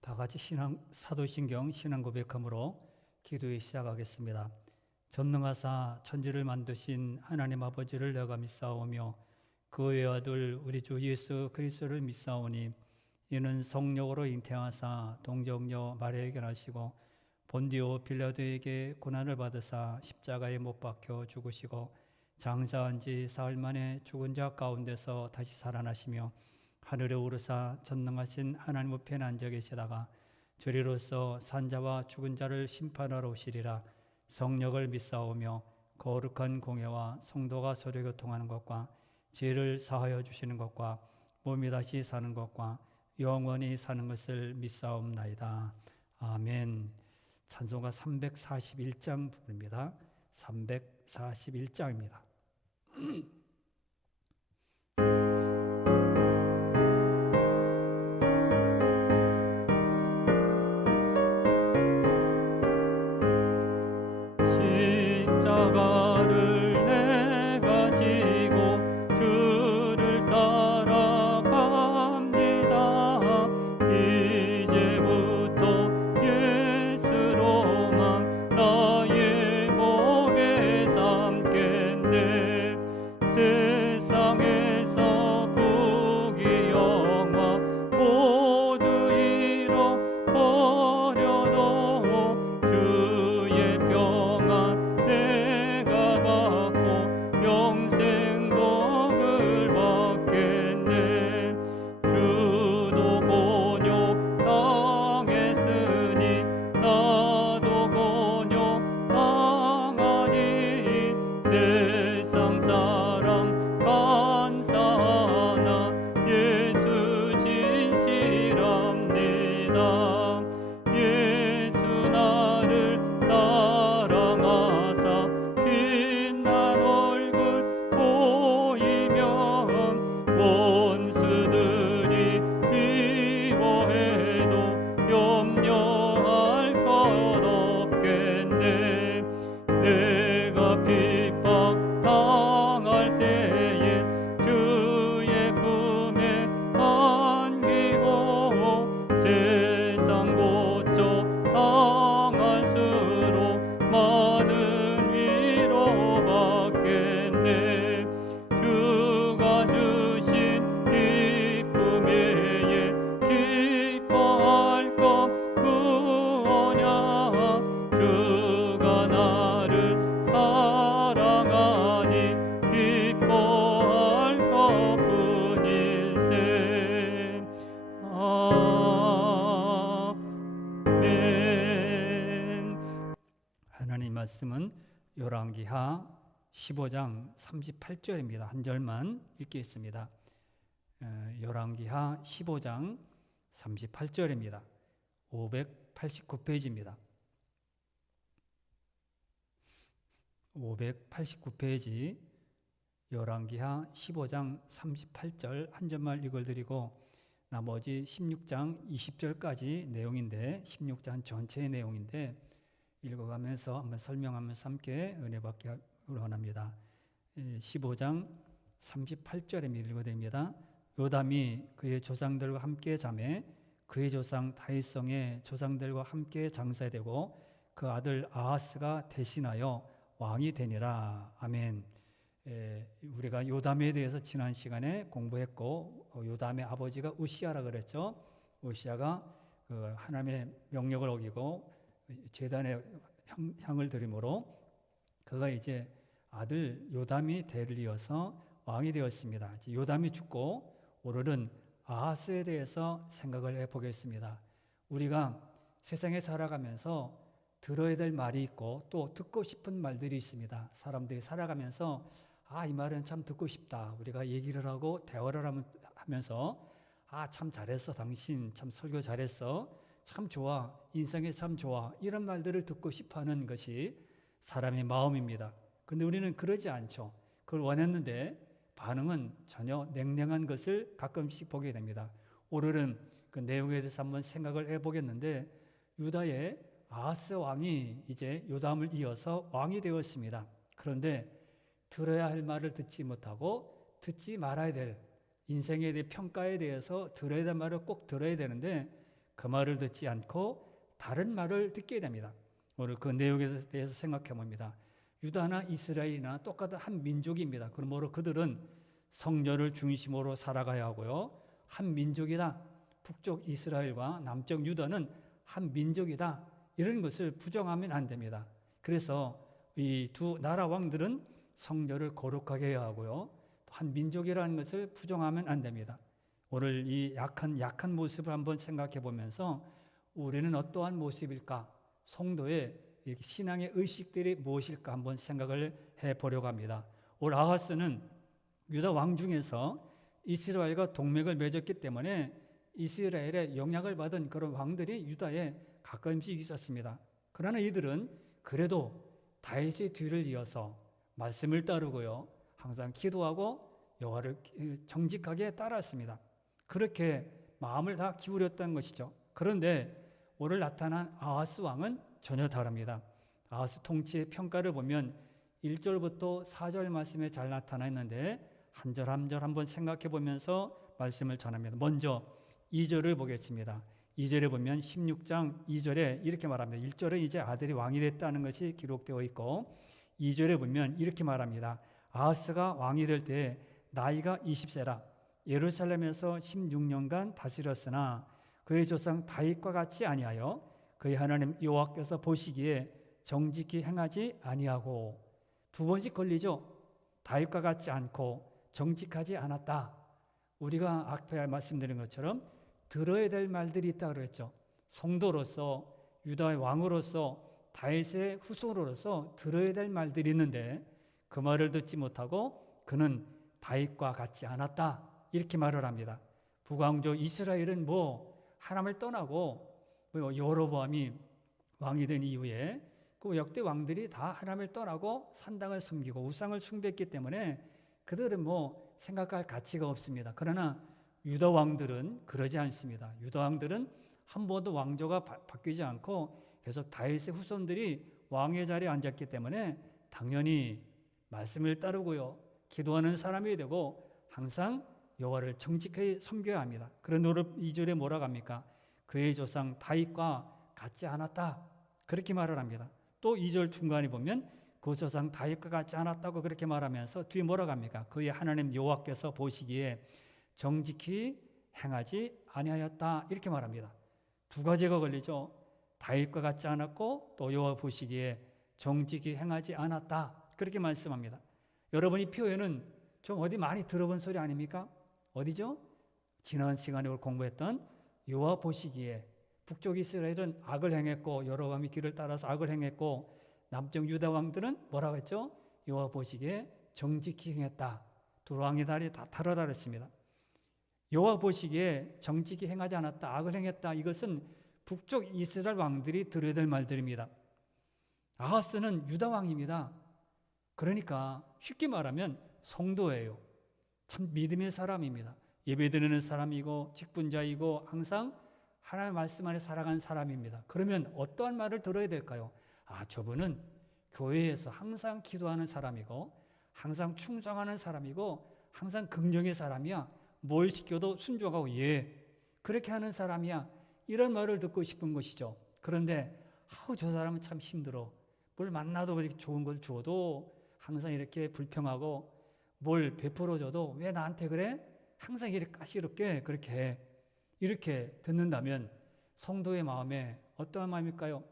다 같이 사도신경 신앙 고백함으로 기도에 시작하겠습니다. 전능하사 천지를 만드신 하나님 아버지를 내가 믿사오며 그 외아들 우리 주 예수 그리스도를 믿사오니 이는 성령으로 잉태하사 동정녀 마리아에게 나시고 본디오 빌라도에게 고난을 받으사 십자가에 못 박혀 죽으시고 장사한 지 사흘 만에 죽은 자 가운데서 다시 살아나시며 하늘에 오르사 전능하신 하나님 우편에 앉아 계시다가 저리로서 산자와 죽은 자를 심판하러 오시리라. 성령을 믿사오며 거룩한 공예와 성도가 서로 교통하는 것과 죄를 사하여 주시는 것과 몸이 다시 사는 것과 영원히 사는 것을 믿사옵나이다. 아멘. 찬송가 341장 부릅니다. 341장입니다. 십자가를 내가 지고 주를 따라갑니다. 이제부터 예수로만 나의 복에 삼겠네. 세상에서 부귀 영화 모두 잃어버려도 주의 평안 내가 받고 영생 복을 받겠네. 주도 곤욕 당했으니 나도 곤욕 당하니 세상 사람 간사하나 예수 진실합니다. 예수 나를 사랑하사 빛난 얼굴 보이면 원수들이 미워해도 염려할 것 없겠네. 내가 핍박 당할 때에 주의 품에 안기고 세상 고쳐 당할수록 많은 위로 받겠네. 주가 주신 기쁨 외에 기뻐할 것 무엇냐. 주가 나를 사랑하니 기뻐할 것뿐일세. 아멘. 하나님 말씀은 열왕기하 15장 38절입니다. 한 절만 읽겠습니다. 열왕기하 15장 38절입니다. 589페이지입니다. 589페이지 열왕기하 15장 38절 한 절만 읽어드리고 나머지 16장 20절까지 내용인데 16장 전체의 내용인데 읽어가면서 한번 설명하면서 함께 은혜 받기 원합니다. 15장 38절에 읽어드립니다. 요담이 그의 조상들과 함께 자매 그의 조상 다윗성의 조상들과 함께 장사되고 그 아들 아하스가 대신하여 왕이 되니라. 아멘. 우리가 요담에 대해서 지난 시간에 공부했고 요담의 아버지가 우시아라 그랬죠. 우시아가 그 하나님의 명령을 어기고 제단에 향을 드림으로 그가 이제 아들 요담이 대를 이어서 왕이 되었습니다. 요담이 죽고 오늘은 아하스에 대해서 생각을 해보겠습니다. 우리가 세상에 살아가면서 들어야 될 말이 있고 또 듣고 싶은 말들이 있습니다. 사람들이 살아가면서 이 말은 참 듣고 싶다. 우리가 얘기를 하고 대화를 하면서 참 잘했어. 당신 참 설교 잘했어. 참 좋아. 인생이 참 좋아. 이런 말들을 듣고 싶어하는 것이 사람의 마음입니다. 그런데 우리는 그러지 않죠. 그걸 원했는데 반응은 전혀 냉랭한 것을 가끔씩 보게 됩니다. 오늘은 그 내용에 대해서 한번 생각을 해보겠는데 유다의 아하스 왕이 이제 요담을 이어서 왕이 되었습니다. 그런데 들어야 할 말을 듣지 못하고 듣지 말아야 될 인생에 대해 평가에 대해서 들어야 될 말을 꼭 들어야 되는데 그 말을 듣지 않고 다른 말을 듣게 됩니다. 오늘 그 내용에 대해서 생각해 봅니다. 유다나 이스라엘이나 똑같은 한 민족입니다. 그러므로 그들은 성전을 중심으로 살아가야 하고요. 한 민족이다. 북쪽 이스라엘과 남쪽 유다는 한 민족이다. 이런 것을 부정하면 안 됩니다. 그래서 이 두 나라 왕들은 성전을 거룩하게 해야 하고요. 한 민족이라는 것을 부정하면 안 됩니다. 오늘 이 약한 모습을 한번 생각해 보면서 우리는 어떠한 모습일까? 성도의 신앙의 의식들이 무엇일까? 한번 생각을 해 보려고 합니다. 오늘 아하스는 유다 왕 중에서 이스라엘과 동맹을 맺었기 때문에 이스라엘의 영향을 받은 그런 왕들이 유다에 가끔씩 있었습니다. 그러나 이들은 그래도 다윗의 뒤를 이어서 말씀을 따르고요. 항상 기도하고 여호와를 정직하게 따랐습니다. 그렇게 마음을 다 기울였던 것이죠. 그런데 오늘 나타난 아하스 왕은 전혀 다릅니다. 아하스 통치의 평가를 보면 1절부터 4절 말씀에 잘 나타나 있는데 한 절 한 절 한번 생각해 보면서 말씀을 전합니다. 먼저 2절을 보겠습니다. 2절에 보면 16장 2절에 이렇게 말합니다. 1절은 이제 아들이 왕이 됐다는 것이 기록되어 있고 2절에 보면 이렇게 말합니다. 아하스가 왕이 될 때 나이가 20세라 예루살렘에서 16년간 다스렸으나 그의 조상 다윗과 같이 아니하여 그의 하나님 여호와께서 보시기에 정직히 행하지 아니하고 두 번씩 걸리죠. 다윗과 같지 않고 정직하지 않았다. 우리가 앞에 말씀드린 것처럼 들어야 될 말들이 있다고 그랬죠. 성도로서 유다의 왕으로서 다윗의 후손으로서 들어야 될 말들이 있는데 그 말을 듣지 못하고 그는 다윗과 같지 않았다. 이렇게 말을 합니다. 북왕조 이스라엘은 하나님을 떠나고 여로보암이 왕이 된 이후에 그 역대 왕들이 다 하나님을 떠나고 산당을 섬기고 우상을 숭배했기 때문에 그들은 생각할 가치가 없습니다. 그러나 유다 왕들은 그러지 않습니다. 유다 왕들은 한 번도 왕조가 바뀌지 않고 계속 다윗의 후손들이 왕의 자리에 앉았기 때문에 당연히 말씀을 따르고요. 기도하는 사람이 되고 항상 여호와를 정직하게 섬겨야 합니다. 그런 노릇 2절에 뭐라고 합니까? 그의 조상 다윗과 같지 않았다. 그렇게 말을 합니다. 또 2절 중간에 보면 그 조상 다윗과 같지 않았다고 그렇게 말하면서 뒤에 뭐라고 합니까? 그의 하나님 여호와께서 보시기에 정직히 행하지 아니하였다. 이렇게 말합니다. 두 가지가 걸리죠. 다윗과 같지 않았고 또 여호와 보시기에 정직히 행하지 않았다. 그렇게 말씀합니다. 여러분 이 표현은 좀 어디 많이 들어본 소리 아닙니까? 어디죠? 지난 시간에 공부했던 여호와 보시기에 북쪽 이스라엘은 악을 행했고 여로보암의 길을 따라서 악을 행했고 남쪽 유다 왕들은 뭐라고 했죠? 여호와 보시기에 정직히 행했다. 두 왕의 다리 다 다르다 그랬습니다. 여호와 보시기에 정직히 행하지 않았다. 악을 행했다. 이것은 북쪽 이스라엘 왕들이 들어야 될 말들입니다. 아하스는 유다 왕입니다. 그러니까 쉽게 말하면 성도예요. 참 믿음의 사람입니다. 예배드리는 사람이고 직분자이고 항상 하나님의 말씀 안에 살아간 사람입니다. 그러면 어떠한 말을 들어야 될까요? 저분은 교회에서 항상 기도하는 사람이고 항상 충성하는 사람이고 항상 긍정의 사람이야. 뭘 시켜도 순종하고 그렇게 하는 사람이야. 이런 말을 듣고 싶은 것이죠. 그런데 저 사람은 참 힘들어. 뭘 만나도 이렇게 좋은 걸 줘도 항상 이렇게 불평하고 뭘 베풀어줘도 왜 나한테 그래? 항상 이렇게 까시럽게 그렇게 해. 이렇게 듣는다면 성도의 마음에 어떠한 마음일까요?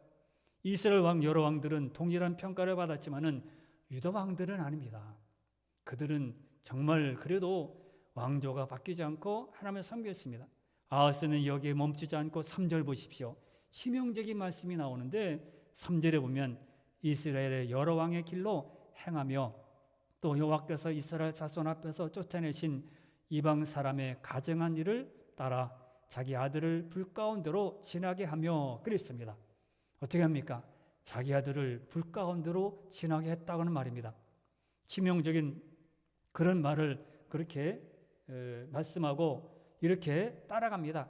이스라엘 왕 여러 왕들은 동일한 평가를 받았지만은 유다 왕들은 아닙니다. 그들은 정말 그래도 왕조가 바뀌지 않고 하나님을 섬겼습니다. 아하스는 여기에 멈추지 않고 3절 보십시오. 심용적인 말씀이 나오는데 3절에 보면 이스라엘의 여러 왕의 길로 행하며 또 여호와께서 이스라엘 자손 앞에서 쫓아내신 이방 사람의 가증한 일을 따라 자기 아들을 불 가운데로 지나게 하며 그랬습니다. 어떻게 합니까? 자기 아들을 불 가운데로 지나게 했다고는 말입니다. 치명적인 그런 말을 그렇게 말씀하고 이렇게 따라갑니다.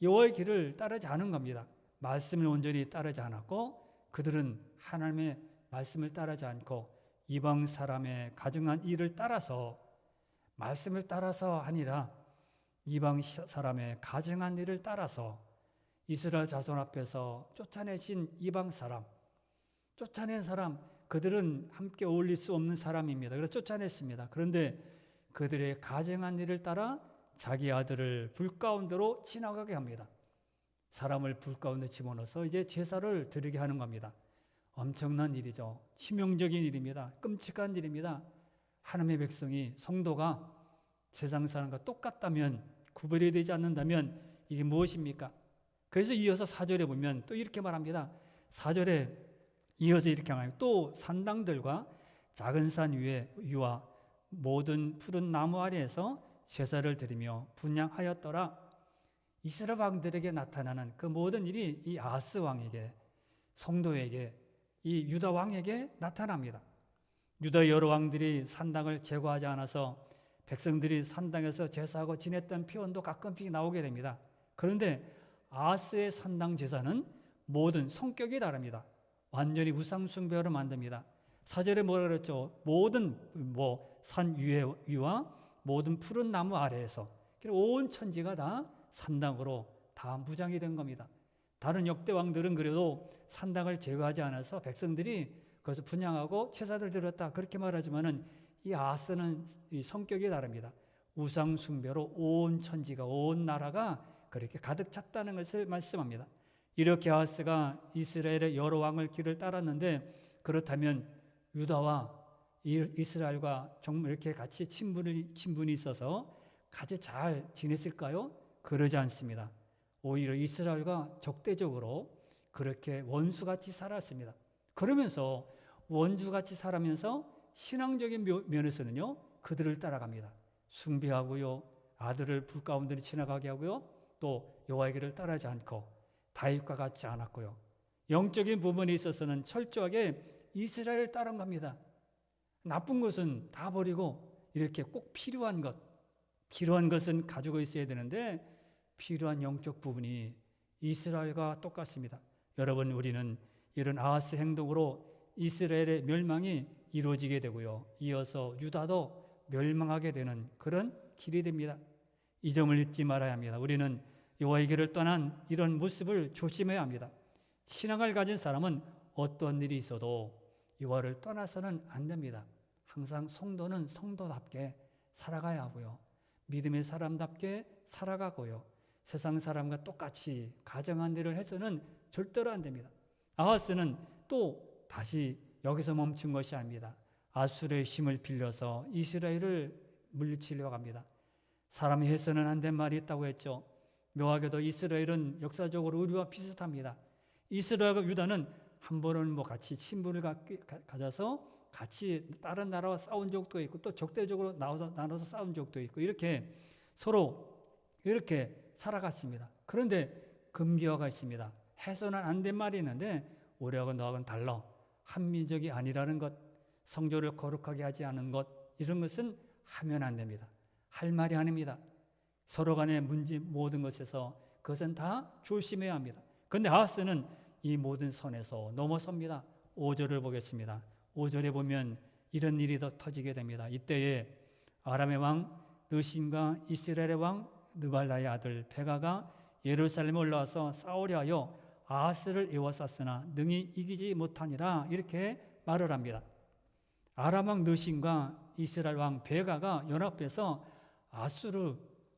여호와의 길을 따르지 않은 겁니다. 말씀을 온전히 따르지 않았고 그들은 하나님의 말씀을 따르지 않고 이방 사람의 가증한 일을 따라서 말씀을 따라서 아니라 이방 사람의 가증한 일을 따라서 이스라엘 자손 앞에서 쫓아내신 이방 사람, 쫓아낸 사람, 그들은 함께 어울릴 수 없는 사람입니다. 그래서 쫓아냈습니다. 그런데 그들의 가증한 일을 따라 자기 아들을 불 가운데로 지나가게 합니다. 사람을 불 가운데 집어넣어서 이제 제사를 드리게 하는 겁니다. 엄청난 일이죠. 치명적인 일입니다. 끔찍한 일입니다. 하나님의 백성이, 성도가 세상 사람과 똑같다면, 구별이 되지 않는다면 이게 무엇입니까? 그래서 이어서 4절에 보면 또 이렇게 말합니다. 4절에 이어서 이렇게 말합니다. 또 산당들과 작은 산 위와 모든 푸른 나무 아래에서 제사를 드리며 분향하였더라. 이스라엘 왕들에게 나타나는 그 모든 일이 이 아하스 왕에게, 성도에게, 이 유다 왕에게 나타납니다. 유다 여러 왕들이 산당을 제거하지 않아서 백성들이 산당에서 제사하고 지냈던 표현도 가끔씩 나오게 됩니다. 그런데 아하스의 산당 제사는 모든 성격이 다릅니다. 완전히 우상 숭배로 만듭니다. 4절에 뭐라 그랬죠? 모든 산 위와 모든 푸른 나무 아래에서 온 천지가 다 산당으로 다 무장이 된 겁니다. 다른 역대 왕들은 그래도 산당을 제거하지 않아서 백성들이 그것을 분향하고 제사를 드렸다 그렇게 말하지만은 이 아하스는 이 성격이 다릅니다. 우상 숭배로 온 천지가, 온 나라가 그렇게 가득 찼다는 것을 말씀합니다. 이렇게 아하스가 이스라엘의 여러 왕을 길을 따랐는데, 그렇다면 유다와 이스라엘과 정말 이렇게 같이 친분이 있어서 같이 잘 지냈을까요? 그러지 않습니다. 오히려 이스라엘과 적대적으로 그렇게 원수같이 살았습니다. 그러면서 원수같이 살아면서 신앙적인 면에서는요, 그들을 따라갑니다. 숭배하고요, 아들을 불 가운데 지나가게 하고요, 또 여호와의 길을 따르지 않고 다윗과 같지 않았고요. 영적인 부분에 있어서는 철저하게 이스라엘을 따른 겁니다. 나쁜 것은 다 버리고 이렇게 꼭 필요한 것은 가지고 있어야 되는데, 필요한 영적 부분이 이스라엘과 똑같습니다. 여러분, 우리는 이런 아하스 행동으로 이스라엘의 멸망이 이루어지게 되고요, 이어서 유다도 멸망하게 되는 그런 길이 됩니다. 이 점을 잊지 말아야 합니다. 우리는 여호와의 길을 떠난 이런 모습을 조심해야 합니다. 신앙을 가진 사람은 어떤 일이 있어도 여호와를 떠나서는 안 됩니다. 항상 성도는 성도답게 살아가야 하고요, 믿음의 사람답게 살아가고요, 세상 사람과 똑같이 가정한 일을 해서는 절대로 안 됩니다. 아하스는 또 다시 여기서 멈춘 것이 아닙니다. 아수르의 힘을 빌려서 이스라엘을 물리치려고 합니다. 사람이 해서는 안 된 말이 있다고 했죠. 묘하게도 이스라엘은 역사적으로 우리와 비슷합니다. 이스라엘과 유다는 한 번은 같이 친분을 가져서 같이 다른 나라와 싸운 적도 있고, 또 적대적으로 나눠서 싸운 적도 있고, 이렇게 서로 이렇게 살아갔습니다. 그런데 금기어가 있습니다. 해서는 안 된 말이 있는데, 우리하고 너하고는 달라. 한민족이 아니라는 것, 성조를 거룩하게 하지 않은 것, 이런 것은 하면 안 됩니다. 할 말이 아닙니다. 서로 간의 문제 모든 것에서 그것은 다 조심해야 합니다. 그런데 아하스는 이 모든 선에서 넘어섭니다. 5절을 보겠습니다. 5절에 보면 이런 일이 더 터지게 됩니다. 이때에 아람의 왕 느신과 이스라엘의 왕 느발라의 아들 베가가 예루살렘에 올라와서 싸우려 하여 아하스를 에워쌌으나 능히 이기지 못하니라, 이렇게 말을 합니다. 아람 왕 느신과 이스라엘 왕 베가가 연합해서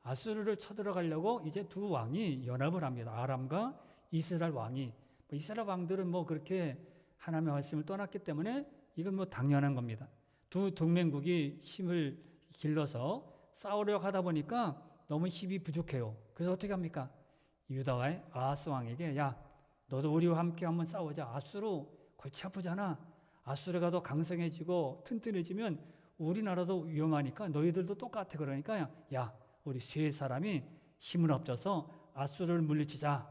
아수르를 쳐들어가려고 이제 두 왕이 연합을 합니다. 아람과 이스라엘 왕이. 이스라엘 왕들은 그렇게 하나님의 말씀을 떠났기 때문에 이건 당연한 겁니다. 두 동맹국이 힘을 길러서 싸우려고 하다 보니까 너무 힘이 부족해요. 그래서 어떻게 합니까? 유다와의 아하스 왕에게, 야, 너도 우리와 함께 한번 싸우자. 아수르 골치 아프잖아. 아수르가 더 강성해지고 튼튼해지면 우리나라도 위험하니까 너희들도 똑같아. 그러니까 야, 우리 세 사람이 힘을 합쳐서 아수르를 물리치자.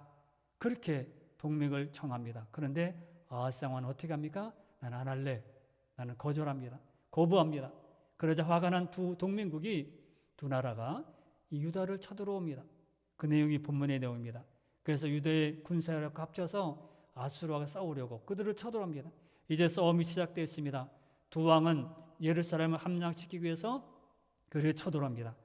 그렇게 동맹을 청합니다. 그런데 아하스 왕은 어떻게 합니까? 나는 안 할래. 나는 거절합니다. 거부합니다. 그러자 화가 난 두 동맹국이, 두 나라가 이 유다를 쳐들어옵니다. 그 내용이 본문의 내용입니다. 그래서 유다의 군사력과 합쳐서 아수르와 싸우려고 그들을 쳐들어옵니다. 이제 싸움이 시작되었습니다. 두 왕은 예루살렘을 함락시키기 위해서 그를 쳐들어옵니다.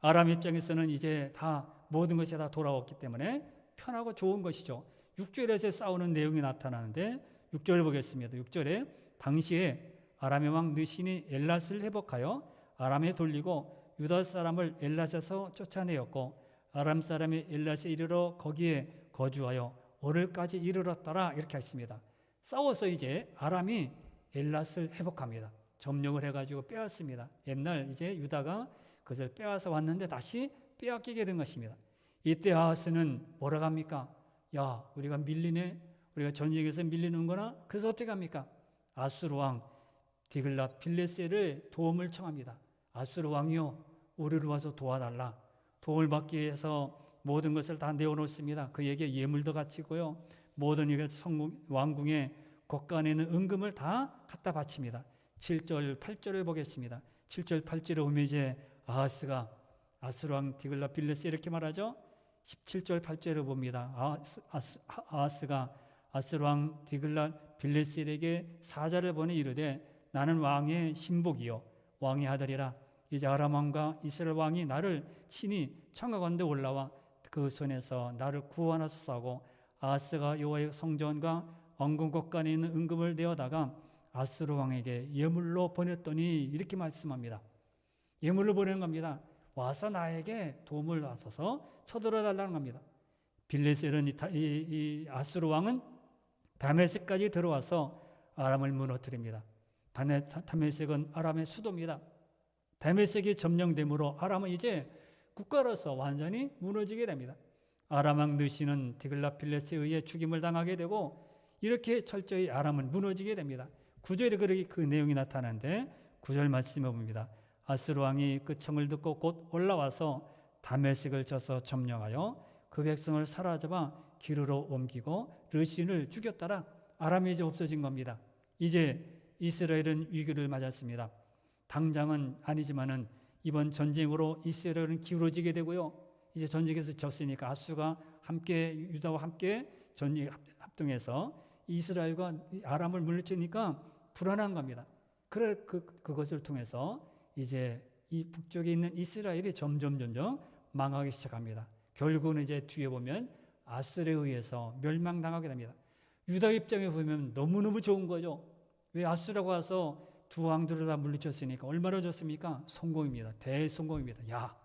아람 입장에서는 이제 다 모든 것이 다 돌아왔기 때문에 편하고 좋은 것이죠. 6절에서 싸우는 내용이 나타나는데 6절 보겠습니다. 6절에 당시에 아람의 왕 느신이 엘랏을 회복하여 아람에 돌리고 유다 사람을 엘랏에서 쫓아내었고 아람 사람이 엘랏에 이르러 거기에 거주하여 오늘까지 이르렀더라 이렇게 했습니다. 싸워서 이제 아람이 엘랏을 회복합니다. 점령을 해가지고 빼앗습니다. 옛날 이제 유다가 그것을 빼앗아 왔는데 다시 빼앗기게 된 것입니다. 이때 아하스는 뭐라고 합니까? 야, 우리가 밀리네. 우리가 전쟁에서 밀리는구나. 그래서 어떻게 합니까? 아수르 왕 디글랏 빌레셀의 도움을 청합니다. 아수르 왕이요, 우리를 와서 도와달라. 도움을 받기 위해서 모든 것을 다 내어놓습니다. 그에게 예물도 바치고요, 모든 왕궁의 곳간에 있는 은금을 다 갖다 바칩니다. 7절 8절을 보겠습니다. 7절 8절에 보면 이제 아하스가 아수르 왕 디글랏 빌레셀 이렇게 말하죠. 17절 8절을 봅니다. 아하스가 아수르 왕 디글랏 빌레셀에게 사자를 보내 이르되 나는 왕의 신복이요 왕의 아들이라. 이제 아람 왕과 이스라엘 왕이 나를 친히 청하건대 올라와 그 손에서 나를 구원하소서하고 아하스가 여호와의 성전과 왕궁 곳간에 있는 은금을 내어다가 아수르 왕에게 예물로 보냈더니 이렇게 말씀합니다. 예물로 보낸 겁니다. 와서 나에게 도움을 받아서 쳐들어 달라는 겁니다. 빌레셀은 이 아수르 왕은 다메섹까지 들어와서 아람을 무너뜨립니다. 다메섹은 아람의 수도입니다. 다메섹이 점령됨으로 아람은 이제 국가로서 완전히 무너지게 됩니다. 아람 왕 느시는 디글랏 빌레셀에 의해 죽임을 당하게 되고 이렇게 철저히 아람은 무너지게 됩니다. 9절에 그 내용이 나타나는데 9절 말씀해 봅니다. 아수르 왕이 그 청을 듣고 곧 올라와서 다메섹을 쳐서 점령하여 그 백성을 사로잡아 기르로 옮기고 르신을 죽였더라. 아람이 이제 없어진 겁니다. 이제 이스라엘은 위기를 맞았습니다. 당장은 아니지만은 이번 전쟁으로 이스라엘은 기울어지게 되고요. 이제 전쟁에서 졌으니까 아수가 함께 유다와 함께 전쟁 합동해서 이스라엘과 아람을 물리치니까 불안한 겁니다. 그래 그것을 통해서 이제 이 북쪽에 있는 이스라엘이 점점 망하기 시작합니다. 결국은 이제 뒤에 보면 아수르에 의해서 멸망당하게 됩니다. 유다 입장에 보면 너무너무 좋은 거죠. 왜 아수르가 와서 두 왕들을 다 물리쳤으니까 얼마나 좋습니까? 성공입니다. 대성공입니다. 야,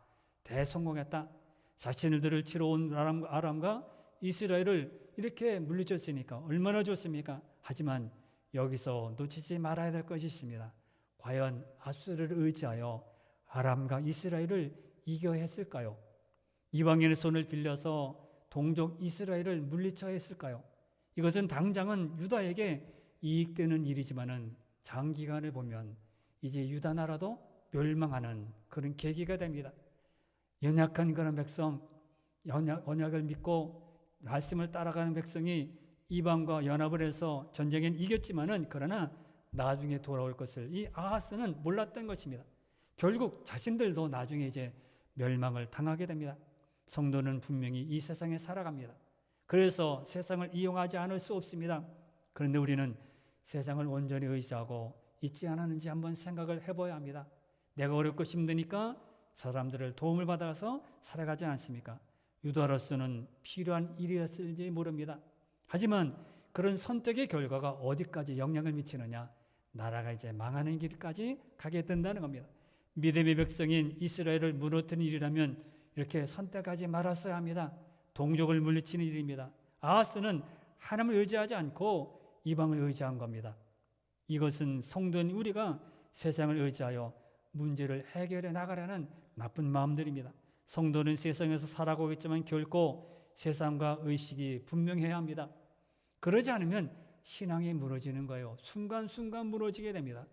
대성공했다. 자신들을 치러 온 아람과 이스라엘을 이렇게 물리쳤으니까 얼마나 좋습니까? 하지만 여기서 놓치지 말아야 될 것이 있습니다. 과연 아수르를 의지하여 아람과 이스라엘을 이겨 했을까요? 이방인의 손을 빌려서 동족 이스라엘을 물리쳐야 했을까요? 이것은 당장은 유다에게 이익되는 일이지만은 장기간을 보면 이제 유다 나라도 멸망하는 그런 계기가 됩니다. 연약한 그런 백성, 언약을 믿고 말씀을 따라가는 백성이 이방과 연합을 해서 전쟁엔 이겼지만은 그러나 나중에 돌아올 것을 이 아하스는 몰랐던 것입니다. 결국 자신들도 나중에 이제 멸망을 당하게 됩니다. 성도는 분명히 이 세상에 살아갑니다. 그래서 세상을 이용하지 않을 수 없습니다. 그런데 우리는 세상을 온전히 의지하고 있지 않았는지 한번 생각을 해봐야 합니다. 내가 어렵고 힘드니까 사람들을 도움을 받아서 살아가지 않습니까? 유다로서는 필요한 일이었을지 모릅니다. 하지만 그런 선택의 결과가 어디까지 영향을 미치느냐? 나라가 이제 망하는 길까지 가게 된다는 겁니다. 믿음의 백성인 이스라엘을 무너뜨리는 일이라면 이렇게 선택하지 말았어야 합니다. 동족을 물리치는 일입니다. 아하스는 하나님을 의지하지 않고 이방을 의지한 겁니다. 이것은 성도인 우리가 세상을 의지하여 문제를 해결해 나가려는 나쁜 마음들입니다. 성도는 세상에서 살아가고 있지만 결코 세상과 의식이 분명해야 합니다. 그러지 않으면 신앙이 무너지는 거예요. 순간순간 무너지게 됩니다.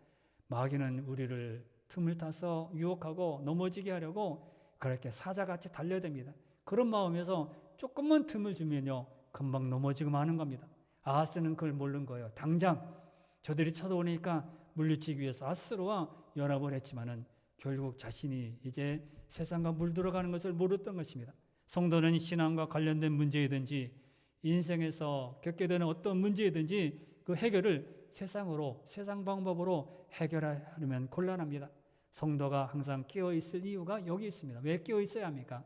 마귀는 우리를 틈을 타서 유혹하고 넘어지게 하려고 그렇게 사자같이 달려듭니다. 그런 마음에서 조금만 틈을 주면요 금방 넘어지고 마는 겁니다. 아하스는 그걸 모르는 거예요. 당장 저들이 쳐들어오니까 물리치기 위해서 아수르와 연합을 했지만은 결국 자신이 이제 세상과 물들어가는 것을 모르던 것입니다. 성도는 신앙과 관련된 문제이든지 인생에서 겪게 되는 어떤 문제이든지 그 해결을 세상 방법으로 해결하려면 곤란합니다. 성도가 항상 깨어있을 이유가 여기 있습니다. 왜 깨어있어야 합니까?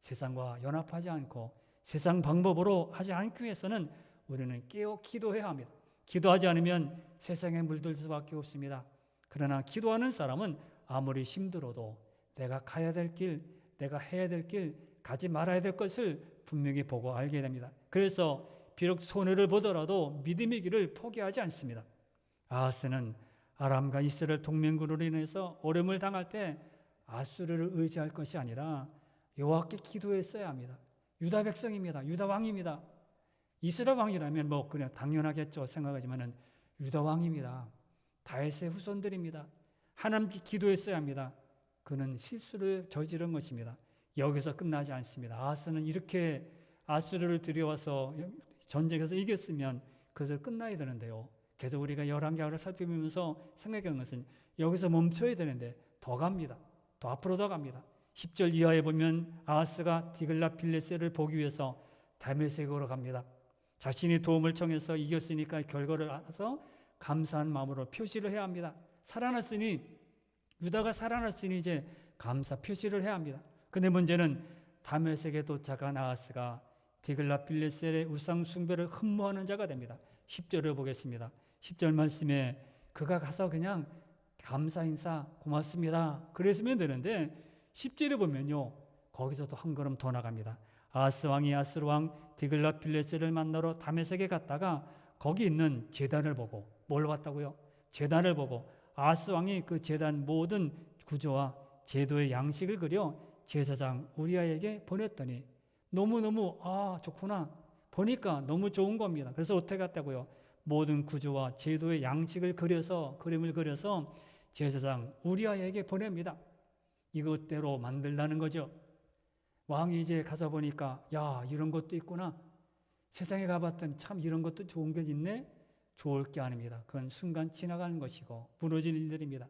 세상과 연합하지 않고 세상 방법으로 하지 않기 위해서는 우리는 깨어 기도해야 합니다. 기도하지 않으면 세상에 물들 수밖에 없습니다. 그러나 기도하는 사람은 아무리 힘들어도 내가 가야 될 길, 내가 해야 될 길, 가지 말아야 될 것을 분명히 보고 알게 됩니다. 그래서 비록 손해를 보더라도 믿음의 길을 포기하지 않습니다. 아하스는 아람과 이스라엘 동맹군으로 인해서 어려움을 당할 때 아수르를 의지할 것이 아니라 여호와께 기도했어야 합니다. 유다 백성입니다. 유다 왕입니다. 이스라엘 왕이라면 뭐 그냥 당연하겠죠 생각하지만은 유다 왕입니다. 다윗의 후손들입니다. 하나님께 기도했어야 합니다. 그는 실수를 저지른 것입니다. 여기서 끝나지 않습니다. 아하스는 이렇게 아수르를 들여와서 전쟁에서 이겼으면 그것을 끝나야 되는데요. 계속 우리가 열왕기하를 살펴보면서 생각하는 것은 여기서 멈춰야 되는데 더 갑니다. 더 앞으로 더 갑니다. 10절 이하에 보면 아하스가 디글랏빌레셋을 보기 위해서 다메섹으로 갑니다. 자신이 도움을 청해서 이겼으니까 결과를 알아서 감사한 마음으로 표시를 해야 합니다. 살아났으니 유다가 살아났으니 이제 감사 표시를 해야 합니다. 근데 문제는 다메섹에 도착한 아하스가 디글랏빌레셋의 우상 숭배를 흠모하는 자가 됩니다. 10절을 보겠습니다. 10절 말씀에 그가 가서 그냥 감사 인사 고맙습니다 그랬으면 되는데 10절에 보면요 거기서도 한 걸음 더 나갑니다. 아하스 왕이 아수르 왕 디글랏빌레셋을 만나러 다메섹에 갔다가 거기 있는 제단을 보고 뭘 봤다고요? 제단을 보고 아하스 왕이 그 제단 모든 구조와 제도의 양식을 그려 제사장 우리아에게 보냈더니 너무너무 좋구나 보니까 너무 좋은 겁니다. 그래서 어떻게 갔다고요? 모든 구조와 제도의 양식을 그림을 그려서 제사장 우리아에게 보냅니다. 이것대로 만들라는 거죠. 왕이 이제 가서 보니까 야 이런 것도 있구나. 세상에 가봤던 참 이런 것도 좋은 게 있네. 좋을 게 아닙니다. 그건 순간 지나가는 것이고 무너진 일들입니다.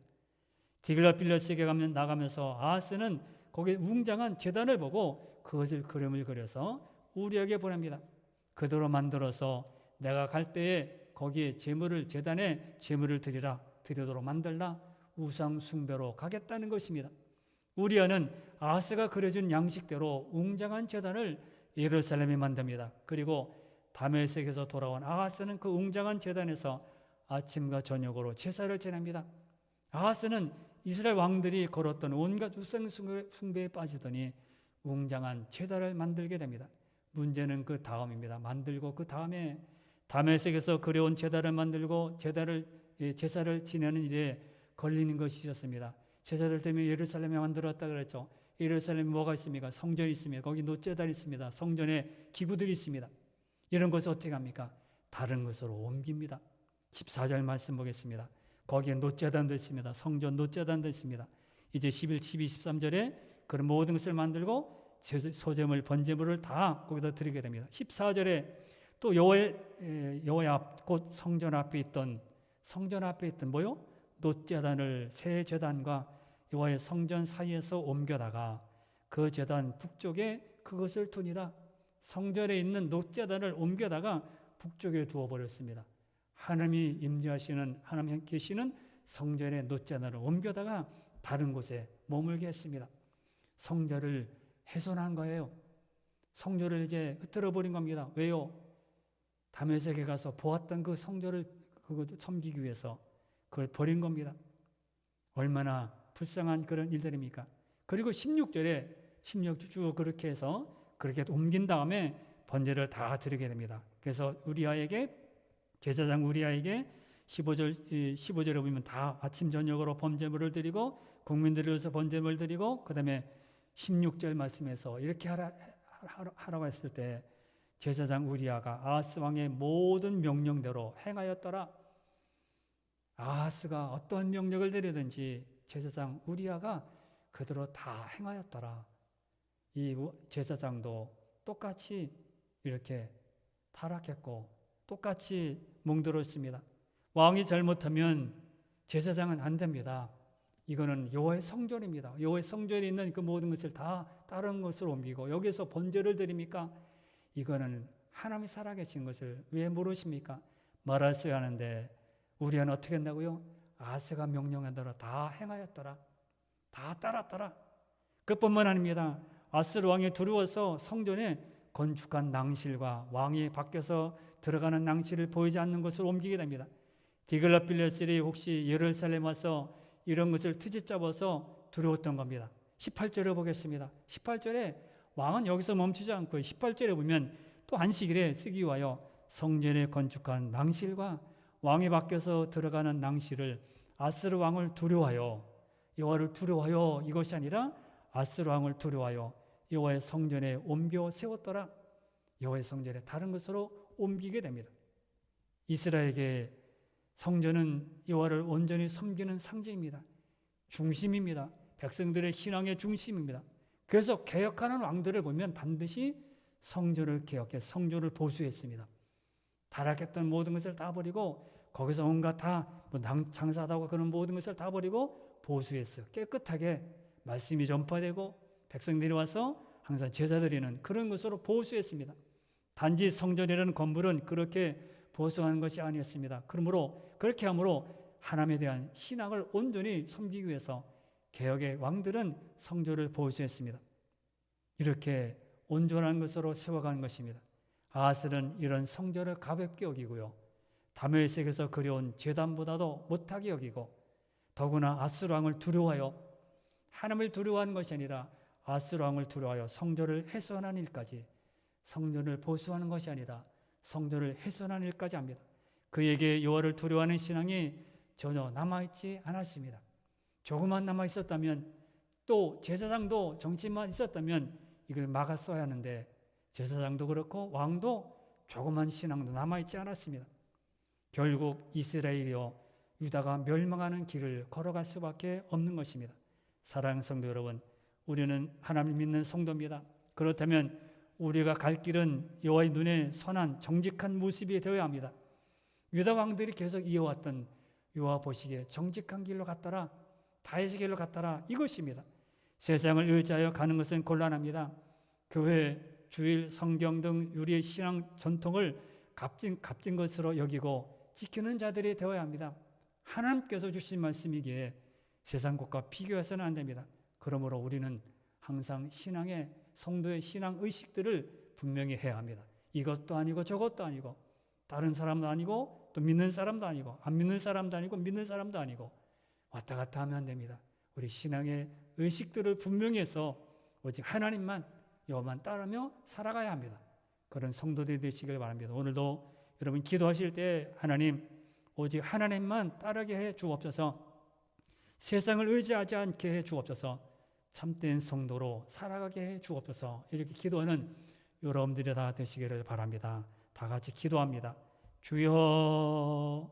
디글랏빌레셋에 나가면서 아하스는 거기에 웅장한 제단을 보고 그것을 그림을 그려서 우리에게 보냅니다. 그대로 만들어서 내가 갈 때에 거기에 제단에 제물을 드리도록 만들라. 우상 숭배로 가겠다는 것입니다. 우리아는 아하스가 그려준 양식대로 웅장한 제단을 예루살렘에 만듭니다. 그리고 다메섹에서 돌아온 아하스는 그 웅장한 제단에서 아침과 저녁으로 제사를 지냅니다. 아하스는 이스라엘 왕들이 걸었던 온갖 우상 숭배에 빠지더니 웅장한 제단을 만들게 됩니다. 문제는 그 다음입니다. 만들고 그 다음에 다메섹에서 그려온 제단을 만들고 제사를 지내는 일에 걸리는 것이 있었습니다. 제사를 때문에 예루살렘에 만들었다 그랬죠. 예루살렘에 뭐가 있습니까? 성전이 있습니다. 거기 놋제단이 있습니다. 성전에 기구들이 있습니다. 이런 것을 어떻게 합니까? 다른 것으로 옮깁니다. 14절 말씀 보겠습니다. 거기에 놋제단도 있습니다. 성전 놋제단도 있습니다. 이제 11, 12, 13절에 그런 모든 것을 만들고 소제물, 번제물을 다 거기다 드리게 됩니다. 14절에 또 여호와의 앞, 곧 성전 앞에 있던 뭐요? 놋제단을 새 제단과 여호와의 성전 사이에서 옮겨다가 그 제단 북쪽에 그것을 두니라. 성전에 있는 놋제단을 옮겨다가 북쪽에 두어버렸습니다. 하나님이 임재하시는 하나님 계시는 성전의 놋제단을 옮겨다가 다른 곳에 머물게 했습니다. 성전을 훼손한 거예요. 성전을 이제 흩어져 버린 겁니다. 왜요? 다메섹에 가서 보았던 그 성전을 그거 섬기기 위해서 그걸 버린 겁니다. 얼마나 불쌍한 그런 일들입니까? 그리고 16절 쭉 그렇게 해서 그렇게 옮긴 다음에 번제를 다 드리게 됩니다. 그래서 제사장 우리아에게 15절에 보면 다 아침 저녁으로 번제물을 드리고 국민들을 위해서 번제물을 드리고 그 다음에 16절 말씀에서 이렇게 하라고 했을 때 제사장 우리아가 아하스 왕의 모든 명령대로 행하였더라. 아하스가 어떤 명령을 내리든지 제사장 우리아가 그대로 다 행하였더라. 이 제사장도 똑같이 이렇게 타락했고 똑같이 멍들었습니다. 왕이 잘못하면 제사장은 안 됩니다. 이거는 여호와의 성전입니다. 여호와의 성전에 있는 그 모든 것을 다 다른 것으로 옮기고 여기서 번제를 드립니까? 이거는 하나님이 살아계신 것을 왜 모르십니까? 말하셔야 하는데 우리는 어떻게 한다고요? 아하스가 명령한 대로 다 행하였더라. 다 따랐더라. 그뿐만 아닙니다. 아스르 왕이 두려워서 성전에 건축한 낭실과 왕이 밖에서 들어가는 낭실을 보이지 않는 곳으로 옮기게 됩니다. 디글랏빌레셀이 혹시 예루살렘 와서 이런 것을 트집 잡아서 두려웠던 겁니다. 18절을 보겠습니다. 18절에 왕은 여기서 멈추지 않고 18절에 보면 또 안식일에 쓰기 위하여 성전에 건축한 낭실과 왕이 밖에서 들어가는 낭실을 아스르 왕을 두려워하여, 여호와를 두려워하여, 이것이 아니라 아스르 왕을 두려워하여 여호와의 성전에 옮겨 세웠더라. 여호와의 성전에 다른 것으로 옮기게 됩니다. 이스라엘에게 성전은 여호와를 온전히 섬기는 상징입니다. 중심입니다. 백성들의 신앙의 중심입니다. 그래서 개혁하는 왕들을 보면 반드시 성전을 개혁해 성전을 보수했습니다. 타락했던 모든 것을 다 버리고 거기서 온갖 다 장사하다고 그런 모든 것을 다 버리고 보수했어요. 깨끗하게 말씀이 전파되고 백성들이 와서 항상 제사 드리는 그런 것으로 보수했습니다. 단지 성전이라는 건물은 그렇게 보수하는 것이 아니었습니다. 그러므로 그렇게 함으로 하나님에 대한 신앙을 온전히 섬기기 위해서 개혁의 왕들은 성전을 보수했습니다. 이렇게 온전한 것으로 세워가는 것입니다. 아하스는 이런 성전을 가볍게 여기고요, 다메섹에서 그려온 제단보다도 못하게 여기고, 더구나 아스루 왕을 두려워하여, 하나님을 두려워하는 것이 아니라 아스루 왕을 두려워하여 성전을 훼손하는 일까지, 성전을 보수하는 것이 아니라 성전을 훼손하는 일까지 합니다. 그에게 여호와를 두려워하는 신앙이 전혀 남아있지 않았습니다. 조금만 남아있었다면, 또 제사장도 정치만 있었다면 이걸 막았어야 하는데, 제사장도 그렇고 왕도 조그만 신앙도 남아있지 않았습니다. 결국 이스라엘이요 유다가 멸망하는 길을 걸어갈 수밖에 없는 것입니다. 사랑하는 성도 여러분, 우리는 하나님 믿는 성도입니다. 그렇다면 우리가 갈 길은 여호와의 눈에 선한 정직한 모습이 되어야 합니다. 유다 왕들이 계속 이어왔던 여호와 보시기에 정직한 길로 갔더라, 다윗의 길로 갔더라, 이것입니다. 세상을 의지하여 가는 것은 곤란합니다. 교회, 주일, 성경 등 우리의 신앙 전통을 값진 것으로 여기고 지키는 자들이 되어야 합니다. 하나님께서 주신 말씀이기에 세상 것과 비교해서는 안 됩니다. 그러므로 우리는 항상 신앙의, 성도의 신앙 의식들을 분명히 해야 합니다. 이것도 아니고 저것도 아니고, 다른 사람도 아니고 또 믿는 사람도 아니고, 안 믿는 사람도 아니고 믿는 사람도 아니고, 왔다 갔다 하면 안 됩니다. 우리 신앙의 의식들을 분명히 해서 오직 하나님만, 여호와만 따르며 살아가야 합니다. 그런 성도들이 되시길 바랍니다. 오늘도 여러분 기도하실 때 하나님, 오직 하나님만 따르게 해 주옵소서, 세상을 의지하지 않게 해 주옵소서, 참된 성도로 살아가게 해 주옵소서, 이렇게 기도하는 여러분들이 다 되시기를 바랍니다. 다 같이 기도합니다. 주여,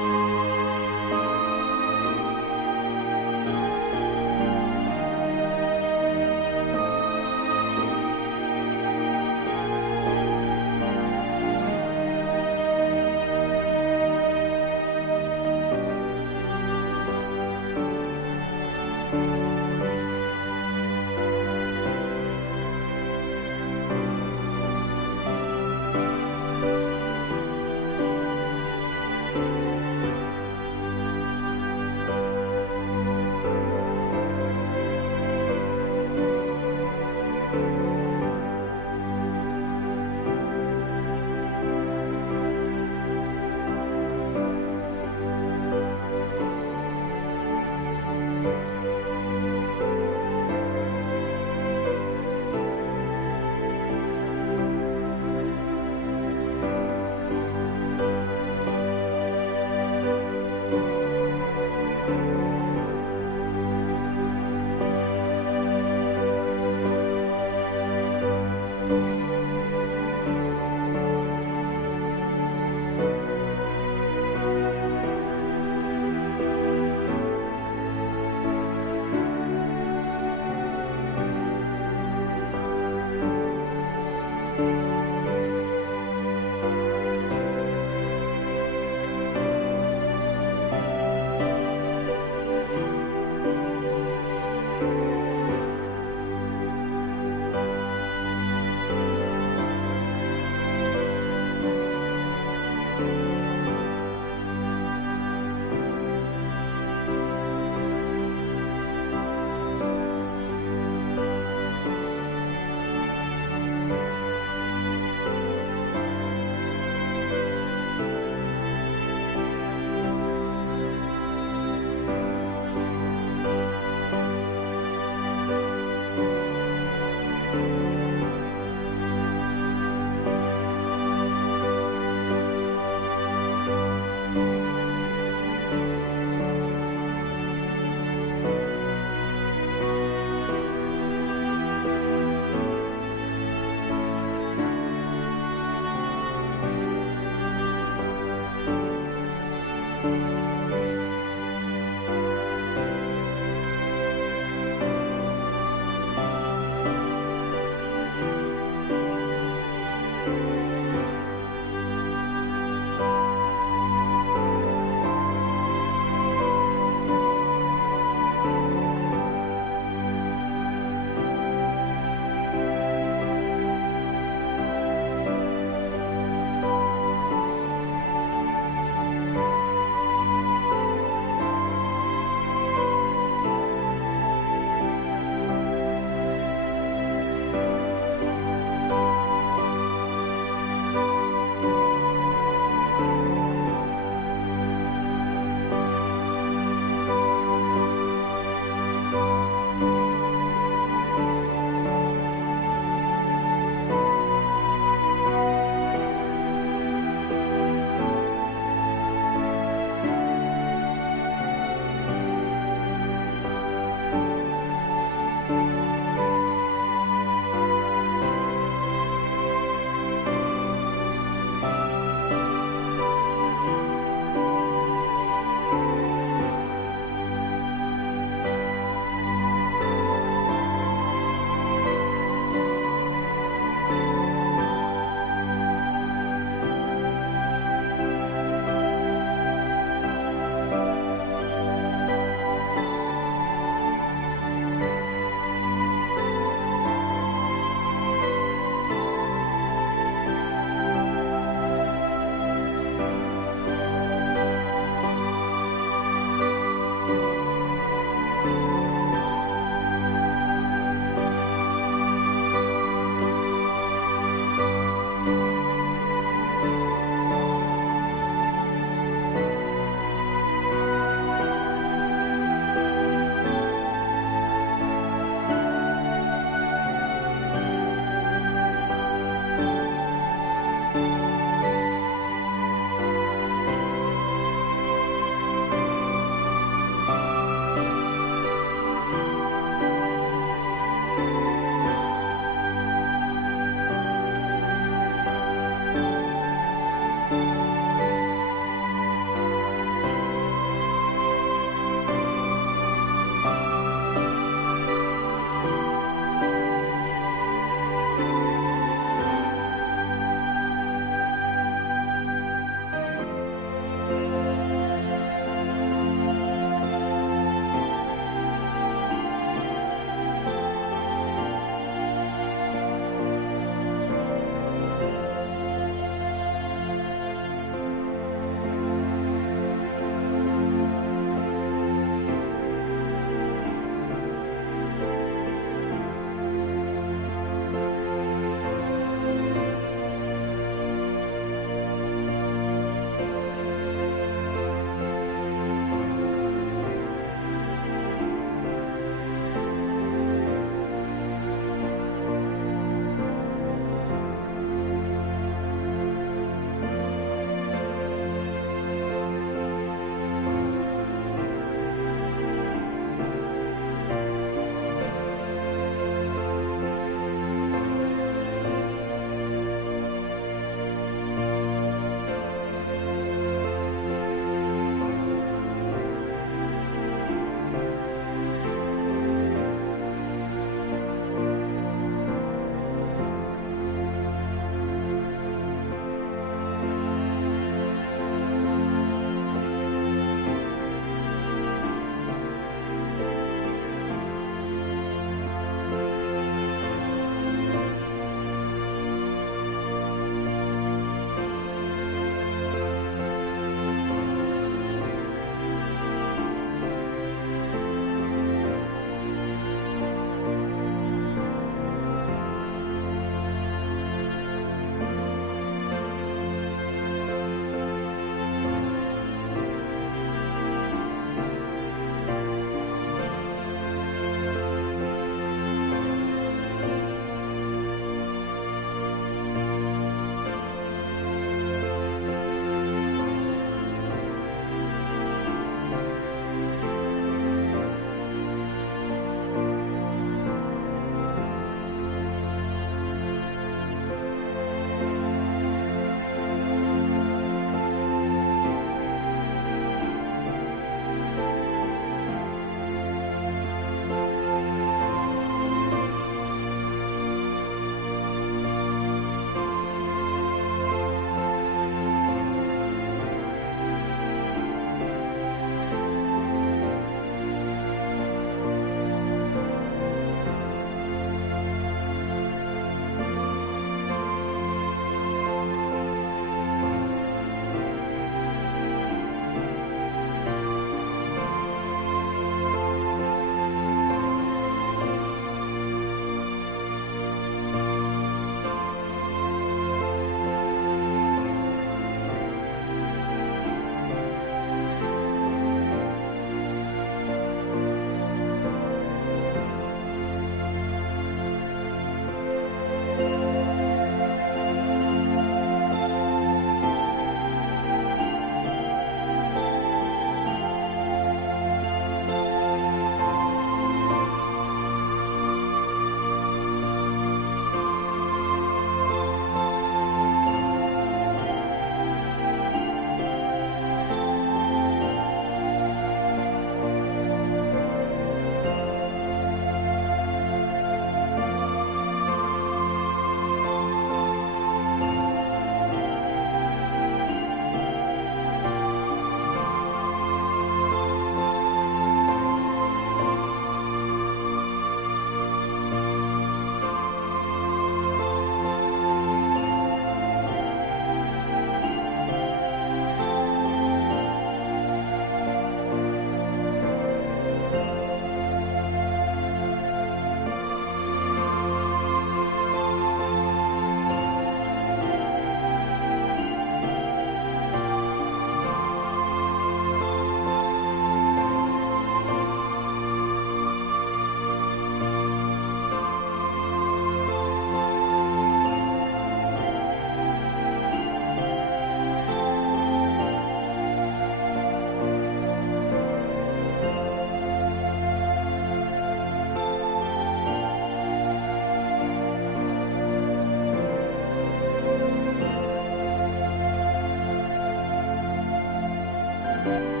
네.